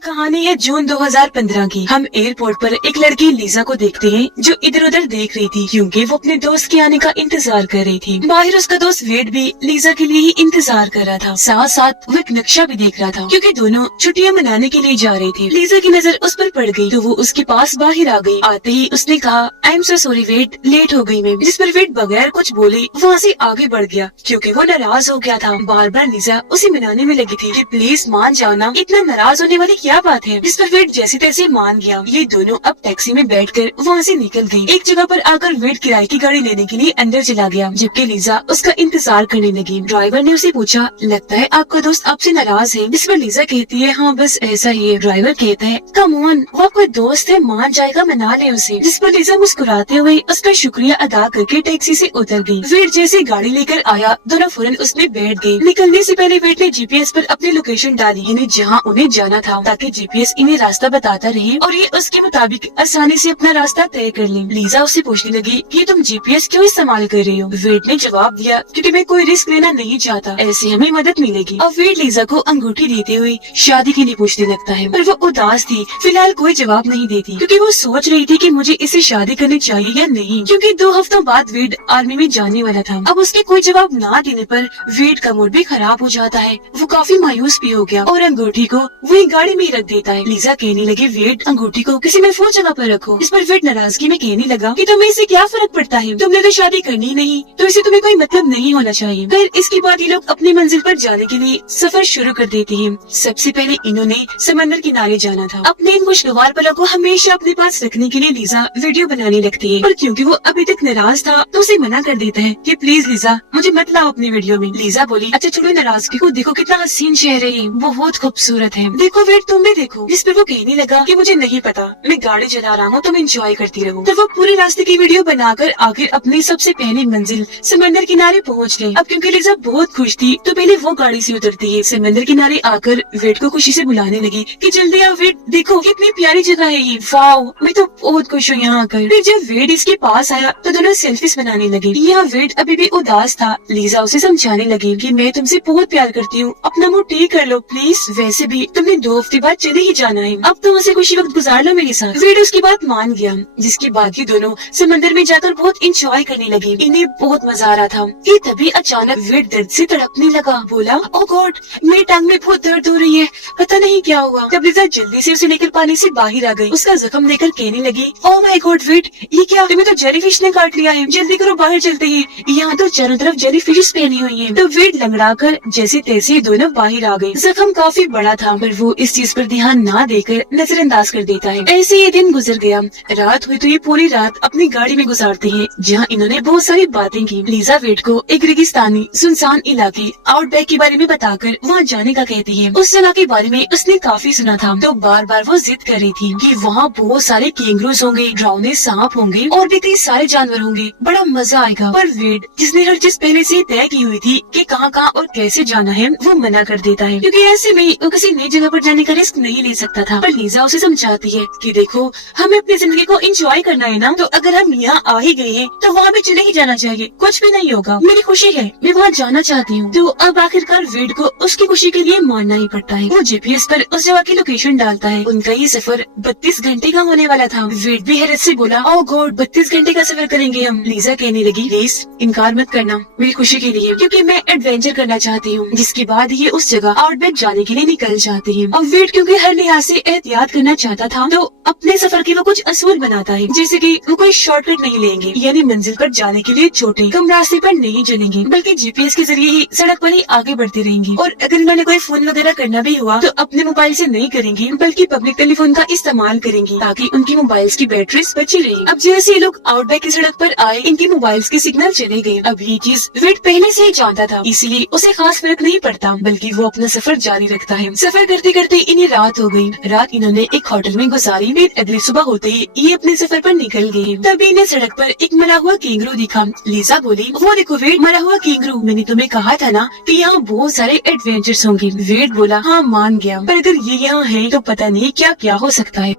कहानी है जून 2015 की। हम एयरपोर्ट पर एक लड़की लीजा को देखते हैं जो इधर उधर देख रही थी क्योंकि वो अपने दोस्त के आने का इंतजार कर रही थी। बाहर उसका दोस्त वेड भी लीजा के लिए ही इंतजार कर रहा था। साथ साथ वो एक नक्शा भी देख रहा था क्योंकि दोनों छुट्टियां मनाने के लिए जा रहे थे। लीजा की नजर उस पर पड़ गई तो वो उसके पास बाहर आ गई। आते ही उसने कहा I am so sorry Wade, late हो गई मैं। जिस पर वेड बगैर कुछ बोले वहाँ से आगे बढ़ गया क्योंकि वो नाराज हो गया था। बार बार लीजा उसे मनाने में लगी थी कि प्लीज मान जाओ ना, इतना नाराज होने वाली क्या बात है। जिस पर वेड जैसे तैसे मान गया। ये दोनों अब टैक्सी में बैठकर वहाँ से निकल गई। एक जगह पर आकर वेड किराए की गाड़ी लेने के लिए अंदर चला गया जबकि लीजा उसका इंतजार करने लगी। ड्राइवर ने उसे पूछा लगता है आपका दोस्त आपसे नाराज है। जिस पर लीजा कहती है हाँ बस ऐसा ही है। ड्राइवर कहता है कम ऑन, वो कोई दोस्त है, मान जाएगा, मना ले उसे। जिस पर लीजा मुस्कुराते हुए उसका शुक्रिया अदा करके टैक्सी से उतर गई। वेड जैसे गाड़ी लेकर आया दोनों फौरन उसमें बैठ गए। निकलने से पहले वेड ने जीपीएस पर अपनी लोकेशन डाली यानी जहाँ उन्हें जाना था ताकि जीपीएस इन्हें रास्ता बताता रहे और ये उसके मुताबिक आसानी से अपना रास्ता तय कर ले। लीजा उससे पूछने लगी कि तुम जीपीएस क्यों इस्तेमाल कर रही हो। वेड ने जवाब दिया क्योंकि मैं कोई रिस्क लेना नहीं चाहता, ऐसे हमें मदद मिलेगी। अब वेड लीजा को अंगूठी देते हुए शादी के लिए पूछने लगता है पर वो उदास थी। फिलहाल कोई जवाब नहीं देती क्योंकि वो सोच रही थी कि मुझे इसे शादी करनी चाहिए या नहीं क्योंकि 2 हफ्तों बाद वेड आर्मी में जाने वाला था। अब उसके कोई जवाब ना देने पर वेड का मूड भी खराब हो जाता है। वो काफी मायूस भी हो गया और अंगूठी को वही गाड़ी में रख देता है। लीजा कहने लगी वेड अंगूठी को किसी महफूज जगह पर रखो। इस पर वेड नाराजगी में कहने लगा कि तुम्हें इससे क्या फर्क पड़ता है, तुमने तो शादी करनी नहीं तो इसे तुम्हें कोई मतलब नहीं होना चाहिए। फिर इसके बाद ये लोग अपनी मंजिल पर जाने के लिए सफर शुरू कर देते हैं। सबसे पहले इन्होंने समंदर किनारे जाना था। अपने इन खुशगवार पलों को हमेशा अपने पास रखने के लिए लीजा वीडियो बनाने लगती है पर क्योंकि वो अभी तक नाराज था तो उसे मना कर देता है कि प्लीज लीजा मुझे मत लाओ अपनी वीडियो में। लीजा बोली अच्छा छोड़ो नाराजगी को, देखो कितना हसीन शहर है, बहुत खूबसूरत है, देखो वेड तुम भी देखो। जिस पर वो कहने लगा कि मुझे नहीं पता, मैं गाड़ी चला रहा हूँ, तुम एंजॉय करती रहो। तो वो पूरे रास्ते की वीडियो बनाकर आखिर अपनी सबसे पहली मंजिल समंदर किनारे पहुँच गए। अब क्योंकि लीजा बहुत खुश थी तो पहले वो गाड़ी से उतरती है। समंदर किनारे आकर वेड को खुशी से बुलाने लगी कि जल्दी आओ वेड, देखो कितनी प्यारी जगह है ये, वाओ मैं तो बहुत खुश हूँ यहाँ आकर। फिर जब वेड इसके पास आया तो दोनों सेल्फीज बनाने लगे। यहाँ वेड अभी भी उदास था। लीजा उसे समझाने लगी कि मैं तुमसे बहुत प्यार करती हूँ, अपना मूड ठीक कर लो प्लीज, वैसे भी तुमने 2 हफ्ते बाद चले ही जाना है, अब तुम उसे खुशी वक्त गुजार लो मेरे साथ। वेड उसकी बात मान गया जिसके बाद ये दोनों समंदर में जाकर बहुत इंजॉय करने लगे। इन्हें बहुत मजा आ रहा था कि तभी अचानक वेड दर्द से तड़पने लगा। बोला ओ गॉड मेरी टांग में बहुत दर्द हो रही है, पता नहीं क्या हुआ। तब लीजा जल्दी से उसे लेकर पानी से बाहर आ गई। उसका जख्म देखकर कहने लगी ओ माय गॉड वेड ये क्या, तुम्हें तो जेली फिश ने काट लिया है, जल्दी करो बाहर चलते हैं, यहाँ तो चारों तरफ जेली फिश फैली हुई है। तो वेड लंगड़ा कर जैसे तैसे दोनों बाहर आ गए। जख्म काफी बड़ा था पर वो इस चीज पर ध्यान ना देकर नजरअंदाज कर देता है। ऐसे ये दिन गुजर गया। रात हुई तो ये पूरी रात अपनी गाड़ी में गुजारते हैं जहाँ इन्होंने बहुत सारी बातें की। लीजा वेड को एक रेगिस्तानी सुनसान इलाके आउटबैक के बारे में बताकर वहाँ जाने का कहती है। उस जगह के बारे में उसने काफी सुना था तो बार बार वो जिद कर रही थी कि वहाँ बहुत सारे कैंगरूज होंगे, डरावने सांप होंगे और भी कई सारे जानवर होंगे, बड़ा मजा आएगा। पर वेड जिसने हर चीज पहले से तय की हुई थी कि कहाँ कहाँ और कैसे जाना है वो मना कर देता है क्योंकि ऐसे में वो किसी नई जगह पर जाने का रिस्क नहीं ले सकता था। पर लीजा उसे समझाती है कि देखो हमें अपनी जिंदगी को एंजॉय करना है ना, तो अगर हम यहाँ आ ही गए हैं तो वहाँ भी चले ही जाना चाहिए, कुछ भी नहीं होगा, मेरी खुशी है, मैं वहाँ जाना चाहती हूँ। तो अब आखिरकार वेड को उसकी खुशी के लिए मानना ही पड़ता है। वो जीपीएस पर उस जगह की लोकेशन डालता है। उनका ये सफर 32 घंटे का होने वाला था। वेड भी हैरत से बोला ओह गॉड 32 घंटे का सफर करेंगे हम। लीजा कहने लगी प्लीज इनकार मत करना मेरी खुशी के लिए क्योंकि मैं एडवेंचर करना चाहती हूँ। जिसके बाद ये उस जगह आउटबैक जाने के लिए निकल जाते हैं। अब वेड क्योंकि हर लिहाज से एहतियात करना चाहता था तो अपने सफर के वो कुछ असूल बनाता है जैसे कि वो कोई शॉर्टकट नहीं लेंगे यानी मंजिल पर जाने के लिए छोटे कम रास्ते पर नहीं चलेंगे बल्कि जीपीएस के जरिए ही सड़क पर ही आगे बढ़ते रहेंगे। और अगर इन्होंने कोई फोन वगैरह करना भी हुआ तो अपने मोबाइल से नहीं करेंगे बल्कि पब्लिक टेलीफोन का इस्तेमाल करेंगे ताकि उनकी मोबाइल्स की बैटरीज बची रहे। अब जैसे ये लोग आउटबैक की सड़क पर आए इनके मोबाइल्स के सिग्नल चले गए। अब ये चीज वेड पहले से ही जानता था इसलिए उसे खास फर्क नहीं पड़ता बल्कि वो अपना सफर जारी रखता है। सफर करते करते इन्हें रात हो गई। रात इन्होंने एक होटल में गुजारी। फिर अगली सुबह होते ही ये अपने सफर पर निकल गए। तभी इन्हें सड़क पर एक मरा हुआ कैंगरू दिखा। लीजा बोली वो देखो वेड मरा हुआ कैंगरू, मैंने तुम्हें कहा था ना कि यहाँ बहुत सारे एडवेंचर्स होंगे। वेड बोला हाँ मान गया पर अगर ये यहाँ है तो पता नहीं क्या क्या हो सकता है।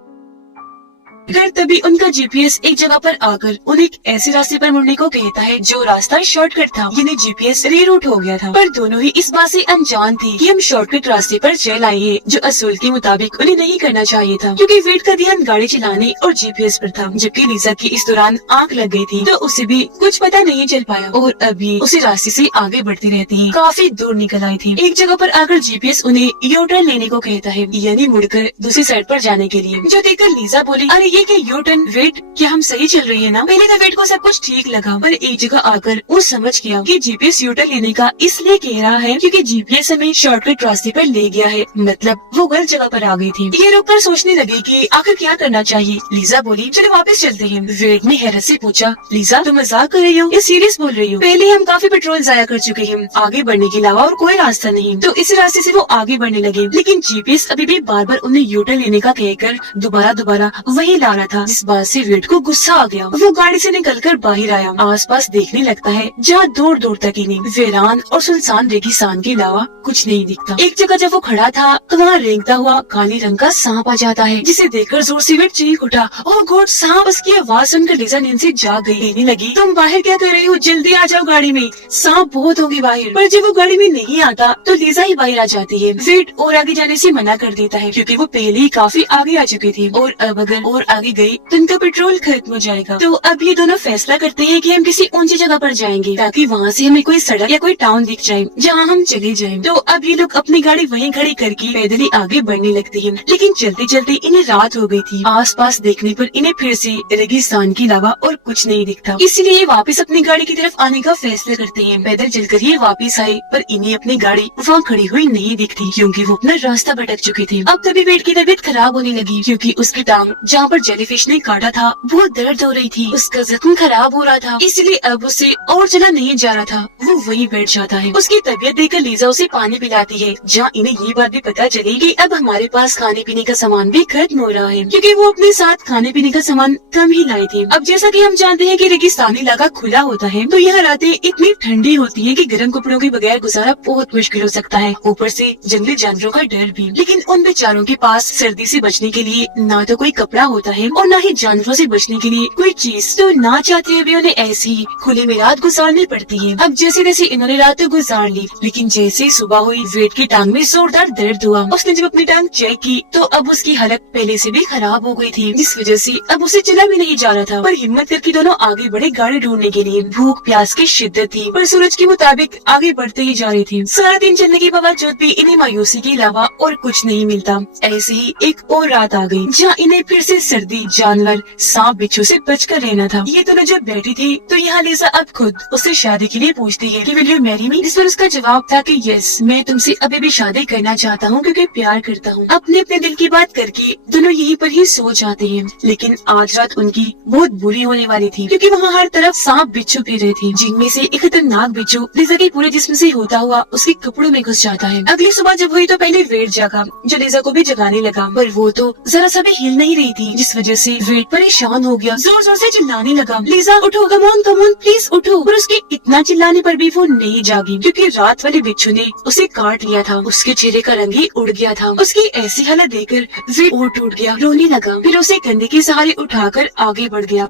फिर तभी उनका जीपीएस एक जगह पर आकर उन्हें एक ऐसे रास्ते पर मुड़ने को कहता है जो रास्ता शॉर्टकट था, यानी जीपीएस रीरूट हो गया था। पर दोनों ही इस बात से अनजान थे कि हम शॉर्टकट रास्ते पर चल आए हैं, जो असूल के मुताबिक उन्हें नहीं करना चाहिए था, क्योंकि वेड का ध्यान गाड़ी चलाने और जीपीएस पर था, जबकि लीजा की इस दौरान आंख लग गई थी, तो उसे भी कुछ पता नहीं चल पाया और अभी उसी रास्ते से आगे बढ़ती रहती है। काफी दूर निकल आई थी। एक जगह पर आकर जीपीएस उन्हें यू टर्न लेने को कहता है, यानी मुड़कर दूसरी साइड पर जाने के लिए, जो देखकर लीजा बोली, अरे ये क्या यू टर्न? वेट, क्या हम सही चल रही है ना? पहले तो वेट को सब कुछ ठीक लगा, पर एक जगह आकर वो समझ गया कि जीपीएस यू टर्न लेने का इसलिए कह रहा है क्योंकि जीपीएस हमें शॉर्टकट रास्ते पर ले गया है, मतलब वो गलत जगह पर आ गई थी। ये रुककर सोचने लगी कि आखिर क्या करना चाहिए। लीजा बोली, चलो वापस चलते हैं। वेट ने हैरत से पूछा, लीजा तुम मजाक कर रही हो या सीरियस बोल रही हो? पहले हम काफी पेट्रोल जाया कर चुके हैं, आगे बढ़ने के अलावा और कोई रास्ता नहीं। तो इस रास्ते से वो आगे बढ़ने लगे, लेकिन जीपीएस अभी भी बार बार उन्हें यू टर्न लेने का कहकर दोबारा वही ला रहा था, जिस बात से वेट को गुस्सा आ गया। वो गाड़ी से निकलकर बाहर आया, आसपास देखने लगता है, जहाँ दूर दूर तक ही नहीं, वीरान और सुनसान रेगिस्तान के अलावा कुछ नहीं दिखता। एक जगह जब वो खड़ा था तो वहाँ रेंगता हुआ काले रंग का सांप आ जाता है, जिसे देखकर जोर से वेट चीख उठा। ओह गॉड, सांप! उसकी आवाज सुनकर लीजा नींद से जाग गई। कहने लगी, तुम बाहर क्या कर रही हो? जल्दी आ जाओ गाड़ी में, सांप बहुत होगी बाहर। पर जब वो गाड़ी में नहीं आता तो लीजा ही बाहर आ जाती है। वेट और आगे जाने से मना कर देता है, क्योंकि वो पहले ही काफी आगे आ चुके थे और अब अगर और आगे गई तो इनका पेट्रोल खत्म हो जाएगा। तो अब ये दोनों फैसला करते हैं कि हम किसी ऊंची जगह पर जाएंगे, ताकि वहाँ से हमें कोई सड़क या कोई टाउन दिख जाए जहाँ हम चले जाएं। तो अब ये लोग अपनी गाड़ी वहीं खड़ी करके पैदल ही आगे बढ़ने लगते हैं, लेकिन चलते चलते इन्हें रात हो गई थी। आसपास देखने पर इन्हें फिर से रेगिस्तान के अलावा और कुछ नहीं दिखता, इसलिए ये वापस अपनी गाड़ी की तरफ आने का फैसला करते हैं। पैदल चलकर ये वापस आए, पर इन्हें अपनी गाड़ी वहाँ खड़ी हुई नहीं दिखती, क्योंकि वो अपना रास्ता भटक चुके थे। अब तभी वेट की तबीयत खराब होने लगी, क्योंकि उसकी टांग जहाँ पर जेलीफिश ने काटा था बहुत दर्द हो रही थी, उसका जख्म खराब हो रहा था, इसलिए अब उसे और चला नहीं जा रहा था। वो वहीं बैठ जाता है। उसकी तबीयत देखकर लीजा उसे पानी पिलाती है, जहाँ इन्हें ये बात भी पता चली कि अब हमारे पास खाने पीने का सामान भी खत्म हो रहा है, क्योंकि वो अपने साथ खाने पीने का सामान कम ही लाए थे। अब जैसा कि हम जानते हैं कि रेगिस्तानी इलाका खुला होता है, तो यहाँ रातें इतनी ठंडी होती है कि गर्म कपड़ों के बगैर गुजारा बहुत मुश्किल हो सकता है, ऊपर से जंगली जानवरों का डर भी। लेकिन उन बेचारों के पास सर्दी से बचने के लिए ना तो कोई कपड़ा होता है और ना ही जानवरों से बचने के लिए कोई चीज, तो ना चाहते हुए उन्हें ऐसी ही खुले में रात गुजारनी पड़ती है। अब जैसे जैसे इन्होंने रात गुजार ली, लेकिन जैसे ही सुबह हुई वेट की टांग में जोरदार दर्द हुआ। उसने जब अपनी टांग चेक की तो अब उसकी हालत पहले से भी खराब हो गई थी, जिस वजह से अब उसे चला भी नहीं जा रहा था। पर हिम्मत करके दोनों आगे बढ़े गाड़ी ढूंढने के लिए। भूख प्यास की शिद्दत थी, पर सूरज के मुताबिक आगे बढ़ते ही जा रही थी। सारा दिन चलने के बावजूद भी इन्हें मायूसी के अलावा और कुछ नहीं मिलता। ऐसे ही एक और रात आ गई, जहाँ इन्हें फिर से सर्दी, जानवर, सांप बिच्छू से बचकर रहना था। ये दोनों जब बैठी थी तो यहाँ लीजा अब खुद उससे शादी के लिए पूछती है कि विल यू मैरी मी? इस पर उसका जवाब था कि यस, मैं तुमसे अभी भी शादी करना चाहता हूँ, क्योंकि प्यार करता हूँ। अपने अपने दिल की बात करके दोनों यहीं पर ही सो जाते हैं। लेकिन आज रात उनकी बहुत बुरी होने वाली थी, क्योंकि वहाँ हर तरफ सांप बिच्छू फिर रहे थे, जिनमें से एक खतरनाक बिच्छू लीजा के पूरे जिस्म से होता हुआ उसके कपड़ों में घुस जाता है। अगली सुबह जब हुई तो पहले वेट जागा, जो लीजा को भी जगाने लगा, पर वो तो जरा सा भी हिल नहीं रही थी, जिस वजह से वेट परेशान हो गया। जोर जोर से चिल्लाने लगा, लीजा उठो, कम ऑन प्लीज उठो। पर उसके इतना चिल्लाने पर भी वो नहीं जागी, क्योंकि रात वाले बिच्छू ने उसे काट लिया था। उसके चेहरे का रंग ही उड़ गया था। उसकी ऐसी हालत देखकर वेट और टूट गया, रोने लगा। फिर उसे कंधे के सहारे उठाकर आगे बढ़ गया।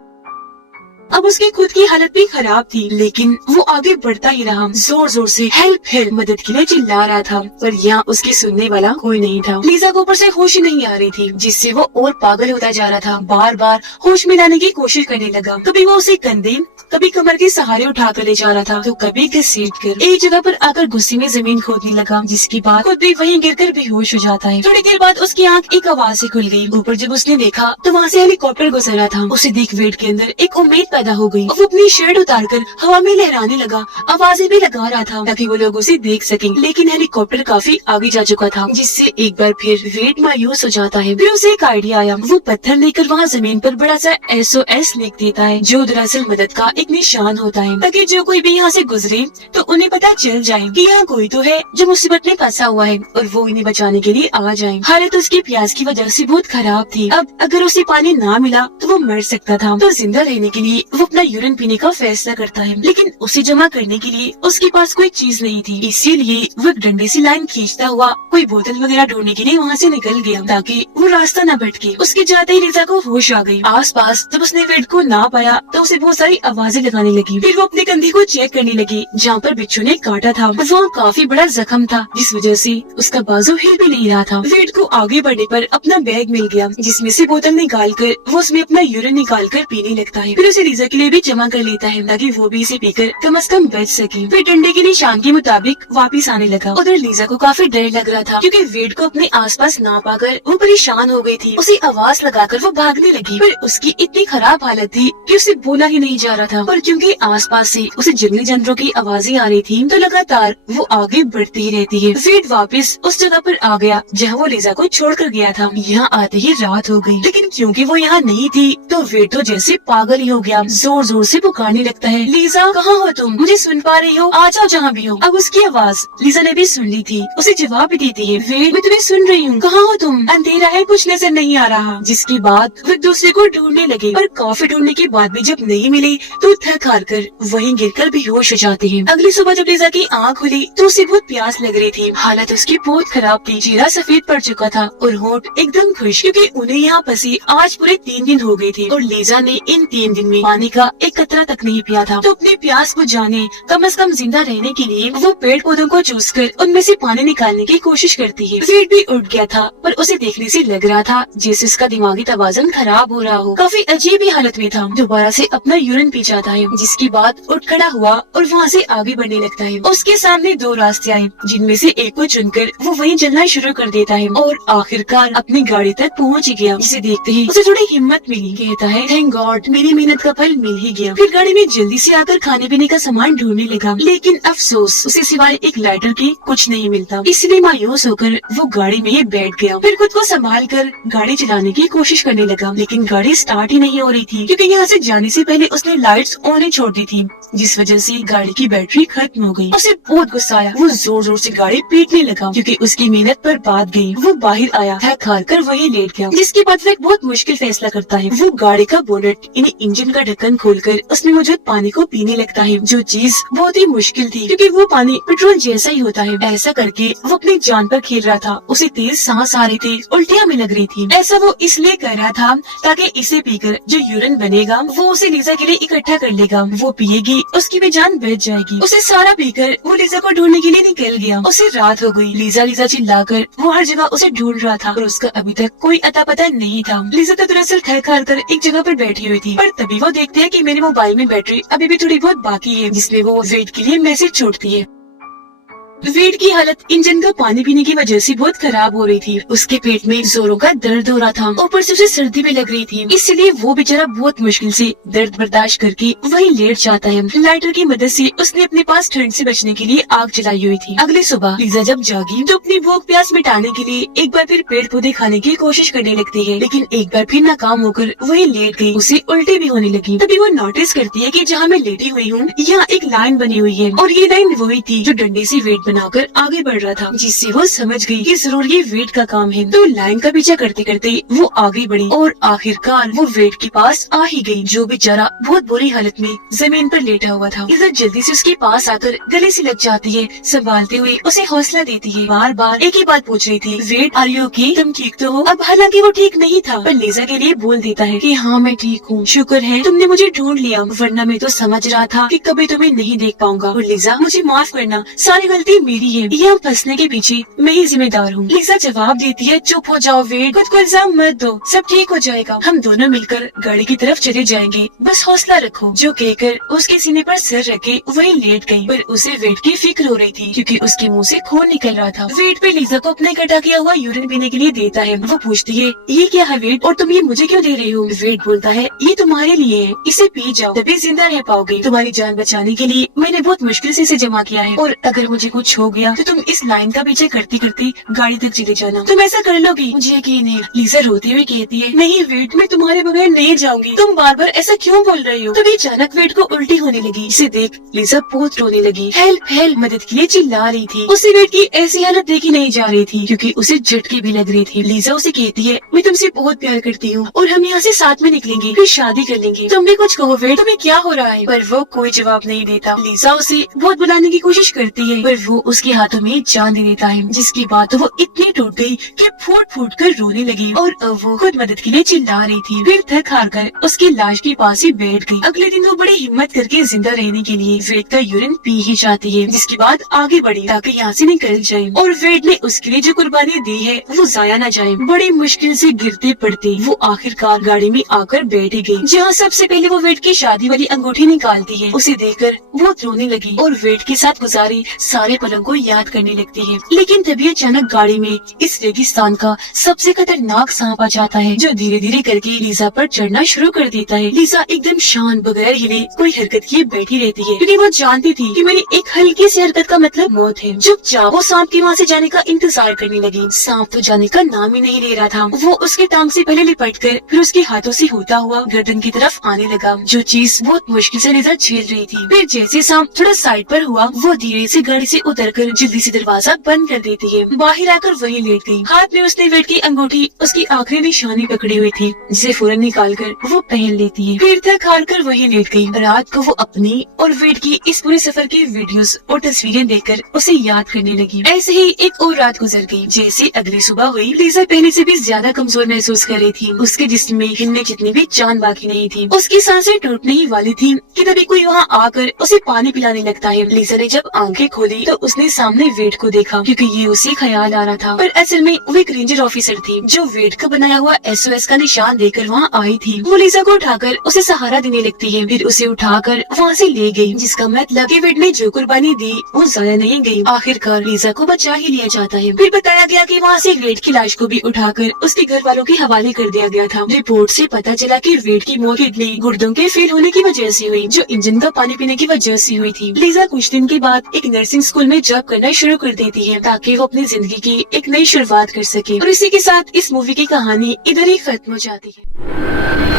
अब उसकी खुद की हालत भी खराब थी, लेकिन वो आगे बढ़ता ही रहा, जोर जोर से हेल्प हेल्प मदद के लिए चिल्ला रहा था, पर यहाँ उसकी सुनने वाला कोई नहीं था। लीजा को ऊपर से होश ही नहीं आ रही थी, जिससे वो और पागल होता जा रहा था। बार बार होश में लाने की कोशिश करने लगा। कभी वो उसे कंधे, कभी कमर के सहारे उठा कर ले जा रहा था, तो कभी घसीट कर एक जगह पर आकर गुस्से में जमीन खोदने लगा, जिसके बाद खुद भी वहीं गिरकर बेहोश हो जाता है। थोड़ी देर बाद उसकी आंख एक आवाज से खुल गई। ऊपर जब उसने देखा तो वहाँ से हेलीकॉप्टर गुजर रहा था। उसे देख वेट के अंदर एक उम्मीद पैदा हो गई। वो अपनी शर्ट उतारकर हवा में लहराने लगा, आवाजें भी लगा रहा था ताकि वो लोग उसे देख सकें। लेकिन हेलीकॉप्टर काफी आगे जा चुका था, जिससे एक बार फिर वेट मायूस हो जाता है। फिर उसे एक आइडिया आया। वो पत्थर लेकर वहाँ जमीन पर बड़ा सा SOS लिख देता है, जो दरअसल मदद का एक निशान होता है, ताकि जो कोई भी यहाँ से गुजरे तो उन्हें पता चल जाए कि यहाँ कोई तो है जो मुसीबत में फंसा हुआ है और वो इन्हें बचाने के लिए आ जाए। हालत उसकी प्यास की वजह से बहुत खराब थी। अब अगर उसे पानी ना मिला तो वो मर सकता था। तो जिंदा रहने के लिए वो अपना यूरिन पीने का फैसला करता है, लेकिन उसे जमा करने के लिए उसके पास कोई चीज नहीं थी। इसीलिए वो एक डंडे से लाइन खींचता हुआ कोई बोतल वगैरह ढूंढने के लिए वहाँ से निकल गया, ताकि वो रास्ता न भटके। उसके जाते ही लीजा को होश आ गई। आसपास जब उसने वेड को ना पाया तो उसे बहुत सारी आवाजें लगाने लगी। फिर वो अपने कंधे को चेक करने लगी जहाँ पर बिच्छू ने काटा था। वो काफी बड़ा जख्म था जिस वजह से उसका बाजू हिल भी नहीं रहा था। वेड को आगे बढ़ने पर अपना बैग मिल गया, जिसमें से बोतल निकाल कर वो उसमें अपना यूरिन निकाल कर पीने लगता है। फिर उसे लीजा के लिए भी जमा कर लेता है ताकि वो भी इसे पीकर कम से कम बच सके। फिर डंडे के निशान के मुताबिक वापिस आने लगा। उधर लीजा को काफी डर लग रहा था, क्योंकि वेड को अपने आसपास ना पाकर वो परेशान हो गई थी। उसे आवाज लगाकर वो भागने लगी, पर उसकी इतनी खराब हालत थी कि उसे बोला ही नहीं जा रहा था। और क्योंकि आसपास से उसे जंगली जानवरों की आवाजें आ रही थी, तो लगातार वो आगे बढ़ती ही रहती है। वेड वापस उस जगह पर आ गया जहाँ वो लीजा को छोड़कर गया था। यहाँ आते ही रात हो गई, लेकिन क्योंकि वो यहाँ नहीं थी तो वेड तो जैसे पागल ही हो गया। जोर जोर से पुकारने लगता है, लीजा कहाँ हो तुम? मुझे सुन पा रही हो? आ जाओ जहाँ भी हो। अब उसकी आवाज लीजा ने भी सुन ली थी। उसे जवाब भी देती है, वेड मैं तुम्हें सुन रही हूँ, कहाँ हो तुम? अंधेरा है, कुछ नजर नहीं आ रहा। जिसके बाद वो एक दूसरे को ढूंढने लगे, और काफी ढूंढने के बाद भी जब नहीं मिली तो थक हार कर वहीं गिरकर बेहोश हो जाते हैं। अगली सुबह जब लीजा की आँख खुली तो उसे बहुत प्यास लग रही थी। हालत उसकी बहुत खराब थी, चेहरा सफेद पड़ चुका था और होंठ एकदम खुश, क्योंकि उन्हें यहाँ फंसी आज पूरे 3 दिन हो गए थे और लीजा ने इन 3 दिन में पानी का एक कतरा तक नहीं पिया था। तो अपनी प्यास बुझाने कम से कम जिंदा रहने के लिए वो पेड़ पौधों को चूस कर उनमें से पानी निकालने की कोशिश करती है। वेड भी उठ गया था, पर उसे देखने से लग रहा था जैसे उसका दिमागी तवाज़ुन खराब हो रहा हो। काफी अजीब ही हालत में था। दोबारा से अपना यूरिन पी जाता है, जिसके बाद उठ खड़ा हुआ और वहाँ से आगे बढ़ने लगता है। उसके सामने 2 रास्ते आए, जिनमें से एक को चुनकर वो वहीं चलना शुरू कर देता है और आखिरकार अपनी गाड़ी तक पहुँच गया। जिसे देखते ही उसे थोड़ी हिम्मत मिली। कहता है, थैंक गॉड मेरी मेहनत का फल मिल ही गया। फिर गाड़ी में जल्दी से आकर खाने पीने का सामान ढूंढने लगा, लेकिन अफसोस उसे सिवाय एक लाइटर के कुछ नहीं मिलता। इसलिए मायूस होकर वो गाड़ी में बैठ गया। फिर खुद को संभाल कर गाड़ी चलाने की कोशिश करने लगा, लेकिन गाड़ी स्टार्ट ही नहीं हो रही थी, क्योंकि यहाँ से जाने से पहले उसने लाइट्स ऑन ही छोड़ दी थी, जिस वजह से गाड़ी की बैटरी खत्म हो गई। उसे बहुत गुस्सा आया। वो जोर जोर से गाड़ी पीटने लगा, क्योंकि उसकी मेहनत पर बात गई। वो बाहर आया, थक हार कर वहीं लेट गया। जिसके बाद वो एक बहुत मुश्किल फैसला करता है। वो गाड़ी का बोनेट यानी इंजन का ढक्कन खोलकर उसमें मौजूद पानी को पीने लगता है, जो चीज बहुत ही मुश्किल थी, क्योंकि वो पानी पेट्रोल जैसा ही होता है। ऐसा करके वो अपनी जान पर खेल रहा था। उसे तेज सांस आ रही थी, उल्टियाँ भी लग रही थी। ऐसा वो इसलिए कर रहा था ताकि इसे पीकर जो यूरिन बनेगा वो उसे लीजा के लिए इकट्ठा कर लेगा। वो पिएगी, उसकी भी जान बच जाएगी। उसे सारा पीकर वो लीजा को ढूंढने के लिए निकल गया। उसे रात हो गई। लीजा लीजा चिल्लाकर वो हर जगह उसे ढूंढ रहा था और उसका अभी तक कोई अता पता नहीं था। लीजा तो दरअसल थक हार कर एक जगह पर बैठी हुई थी, पर तभी वो देखते हैं कि मेरे मोबाइल में बैटरी अभी भी थोड़ी बहुत बाकी है, जिसमें वो वेड के लिए मैसेज छोड़ती है। वेड की हालत इंजन का पानी पीने की वजह से बहुत खराब हो रही थी। उसके पेट में जोरों का दर्द हो रहा था, ऊपर से उसे सर्दी भी लग रही थी, इसलिए वो बेचारा बहुत मुश्किल से दर्द बर्दाश्त करके वहीं लेट जाता है। लाइटर की मदद से उसने अपने पास ठंड से बचने के लिए आग जलाई हुई थी। अगली सुबह लीजा जब जागी तो अपनी भूख प्यास मिटाने के लिए एक बार फिर पेड़ पौधे खाने की कोशिश करने लगती है, लेकिन एक बार फिर नाकाम होकर वहीं लेट गई। उसे उल्टी भी होने लगी। तभी वो नोटिस करती है कि जहाँ मैं लेटी हुई हूँ यहाँ एक लाइन बनी हुई है, और ये लाइन वही थी जो डंडे से वेट बनाकर आगे बढ़ रहा था, जिससे वो समझ गई कि जरूर ये वेट का काम है। तो लाइन का पीछा करते करते वो आगे बढ़ी और आखिरकार वो वेट के पास आ ही गई, जो बेचारा बहुत बुरी हालत में जमीन पर लेटा हुआ था। इधर जल्दी से उसके पास आकर गले से लग जाती है, संभालते हुए उसे हौसला देती है। बार बार एक ही बात पूछ रही थी, वेट आर यू ओके? तुम ठीक तो हो? अब हालांकि वो ठीक नहीं था, पर लीजा के लिए बोल देता है कि हाँ मैं ठीक हूँ, शुक्र है तुमने मुझे ढूंढ लिया, वरना मैं तो समझ रहा था कि कभी तुम्हें नहीं देख पाऊंगा। और लीजा मुझे माफ करना, सारी गलती मेरी है, यहाँ फंसने के पीछे मैं ही जिम्मेदार हूँ। लीजा जवाब देती है, चुप हो जाओ वेट, खुद को इल्जाम मत दो, सब ठीक हो जाएगा, हम दोनों मिलकर गाड़ी की तरफ चले जाएंगे, बस हौसला रखो। जो कहकर उसके सीने पर सिर रखे वही लेट गई, पर उसे वेट की फिक्र हो रही थी, क्योंकि उसके मुंह से खून निकल रहा था। वेट पे लीजा को अपना इकट्ठा किया हुआ यूरिन पीने के लिए देता है। वो पूछती है, ये क्या है वेट, और तुम ये मुझे क्यों दे रही हो? वेट बोलता है, ये तुम्हारे लिए है, इसे पी जाओ, तभी जिंदा रह पाओगे। तुम्हारी जान बचाने के लिए मैंने बहुत मुश्किल से इसे जमा किया है, और अगर मुझे कुछ कुछ हो गया तो तुम इस लाइन का पीछे करते करते गाड़ी तक चले जाना। तुम ऐसा कर लोगी? मुझे यकीन है। लीजा रोते हुए कहती है, नहीं वेट, मैं तुम्हारे बगैर नहीं जाऊंगी। तुम बार बार ऐसा क्यों बोल रही हो? तभी अचानक वेट को उल्टी होने लगी। इसे देख लीजा बहुत रोने लगी। हेल्प हेल्प मदद के लिए चिल्ला रही थी। उसे वेट की ऐसी हालत देखी नहीं जा रही थी क्योंकि उसे झटके भी लग रही थी। लीजा उसे कहती है, मैं तुमसे बहुत प्यार करती हूँ और हम यहाँ से साथ में निकलेंगे, फिर शादी कर लेंगे। तुम भी कुछ कहो वेट, तुम्हें क्या हो रहा है? पर वो कोई जवाब नहीं देता। लीजा उसे बहुत बुलाने की कोशिश करती है पर वो उसके हाथों में जान दे देता है, जिसके बाद वो इतनी टूट गई कि फूट फूट कर रोने लगी और अब वो खुद मदद के लिए चिल्ला रही थी। फिर थक हार कर उसकी लाश के पास ही बैठ गई। अगले दिन वो बड़ी हिम्मत करके जिंदा रहने के लिए वेट का यूरिन पी ही जाती है, जिसके बाद आगे बढ़ी ताकि यहाँ से निकल जाए। और वेट ने उसके लिए जो कुर्बानी दी है वो जाया न जाए। बड़ी मुश्किल से गिरते पड़ते वो आखिरकार गाड़ी में आकर बैठ गई, जहाँ सबसे पहले वो वेट की शादी वाली अंगूठी निकालती है। उसे देखकर बहुत रोने लगी और वेट के साथ गुजारी सारे पलों को याद करने लगती है। लेकिन तभी अचानक गाड़ी में इस रेगिस्तान का सबसे खतरनाक सांप आ जाता है, जो धीरे धीरे करके लीजा पर चढ़ना शुरू कर देता है। लीजा एकदम शांत बगैर हिले कोई हरकत किए बैठी रहती है क्योंकि वो जानती थी कि मेरी एक हल्की सी हरकत का मतलब मौत है। चुपचाप वो सांप के वहाँ से जाने का इंतजार करने लगी। सांप तो जाने का नाम ही नहीं ले रहा था। वो उसके टांग से पहले लिपट कर फिर उसके हाथों से होता हुआ गर्दन की तरफ आने लगा, जो चीज बहुत मुश्किल से लीजा झेल रही थी। फिर जैसे सांप थोड़ा साइड पर हुआ वो धीरे से गाड़ी से उतरकर जल्दी से दरवाजा बंद कर देती है। बाहर आकर वहीं लेट गई। हाथ में उसने वेट की अंगूठी उसकी आखिरी निशानी पकड़ी हुई थी, जिसे फौरन निकाल कर वो पहन लेती है। फिर थक हार कर वहीं लेट गई। रात को वो अपनी और वेट की इस पूरे सफर की वीडियोस और तस्वीरें देखकर उसे याद करने लगी। ऐसे ही एक और रात गुजर गई। जैसे अगली सुबह हुई लीजा पहले से भी ज्यादा कमजोर महसूस कर रही थी। उसके जिस्म में हिलने जितनी भी जान बाकी नहीं थी। उसकी सांसें टूटने ही वाली थी कि तभी कोई वहाँ आकर उसे पानी पिलाने लगता है। लीजा ने जब आंखें खोली तो उसने सामने वेट को देखा क्योंकि ये उसे ख्याल आ रहा था, पर असल में वो एक रेंजर ऑफिसर थी जो वेट का बनाया हुआ SOS का निशान देकर वहाँ आई थी। वो लीजा को उठाकर उसे सहारा देने लगती है, फिर उसे उठाकर वहाँ से ले गई, जिसका मतलब कि वेट ने जो कुर्बानी दी वो जाया नहीं गई। आखिरकार लीजा को बचा ही लिया जाता है। फिर बताया गया कि वहाँ से वेट की लाश को भी उठाकर उसके घर वालों के हवाले कर दिया गया था। रिपोर्ट से पता चला कि वेट की मौत किडनी गुर्दों के फेल होने की वजह से हुई, जो इंजन का पानी पीने की वजह से हुई थी। लीजा कुछ दिन के बाद एक नर्सिंग स्कूल में जॉब करना शुरू कर देती है ताकि वो अपनी जिंदगी की एक नई शुरुआत कर सके। और इसी के साथ इस मूवी की कहानी इधर ही खत्म हो जाती है।